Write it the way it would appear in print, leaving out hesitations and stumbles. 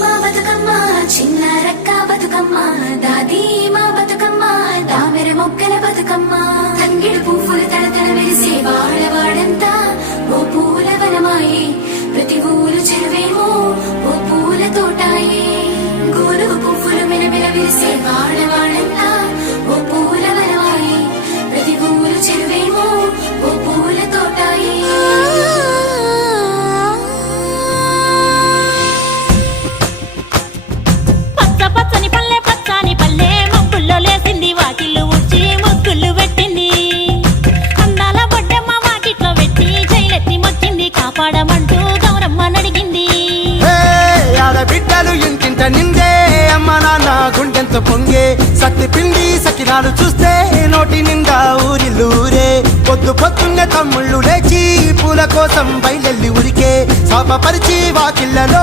మా బతుకమ్మ చిన్న రక్క బతుకమ్మ దాది మా బతుకమ్మ దామెర మొక్కల బతుకమ్మ తంగిడు పువ్వులు తడతడ మెరిసే వాడవాడంతా ఓ పూల వనమాయే ప్రతి ఊరు చెరువేమో ఓ పూల తోటాయే గోరు పువ్వులు మెలమెల విరిసే వాడవాడంతా ఓ పూల వనమాయే ప్రతి ఊరు చెరువేమో ఓ పూల తోటాయే పచ్చని పల్లె పచ్చని పల్లె మబ్బుల్లో లేసింది వాకిళ్ళు ఊడ్చి ముగ్గులు పెట్టింది అందాల బొడ్డమ్మ వాకిట్లో పెట్టి జైలెత్తి మొక్కింది కాపాడమంటూ గౌరమ్మ నడిగింది ఆడబిడ్డలు ఇంటింట నిందే అమ్మ నాన్న గుండెంత పొంగే సత్తి పిండి సకినాలు చూస్తే నోటి నిండా ఊరిల్లూరే పొద్దు పొద్దున్నే తమ్ముళ్ళు లేచి పూల కోసం బయలెల్లి ఉరికే శాపపరిచి వాకిళ్లలో